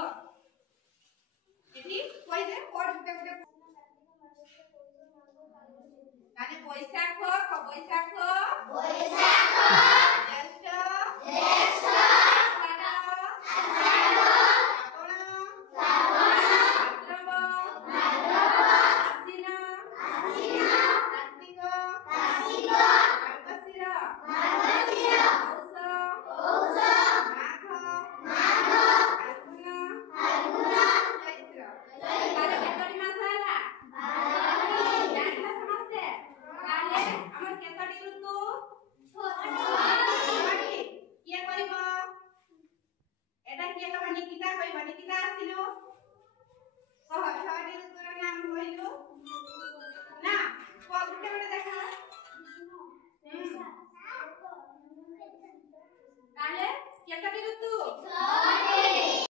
କୁହ ଏଠି କହିଦେ ପଢ ଗୋଟେ ଗୋଟେ ମାନେ ବୈଶାଖ ବୈଶାଖ ବୈଶାଖ ଜ୍ୟେଷ୍ଠ ଜ୍ୟେଷ୍ଠ ଆଷାଢ଼ ଆଷାଢ଼ ଶ୍ରାବଣ ଶ୍ରାବଣ ଭାଦ୍ରବ ଆଶ୍ଵିନ ଆଶ୍ଵିନ କାର୍ତ୍ତିକ କାର୍ତ୍ତିକ ମାର୍ଗଶିର ମାର୍ଗଶିର ପୌଷ ମାଘ ମାଘ ଫାଲ୍ଗୁନ ଫାଲ୍ଗୁନ ଚୈତ୍ର ତାହେଲେ କେତୋଟି ମାସ ହେଲା? ଜାଣିଲ ସମସ୍ତେ? ତାହେଲେ ଆମର କେତୋଟି ଋତୁ? 6ଟି। କିଏ କହିବ? এটা କିଏ କହିବ? ନିକିତା କହିବ। ନିକିତା ଆସିଲୁ କହ 6ଟି ଋତୁର ନାମ କହିଲୁ ନା କୋଉ ଗୋଟେ ଗୋଟେ ଦେଖା ତାହେଲେ କେତୋଟି ଋତୁ? 6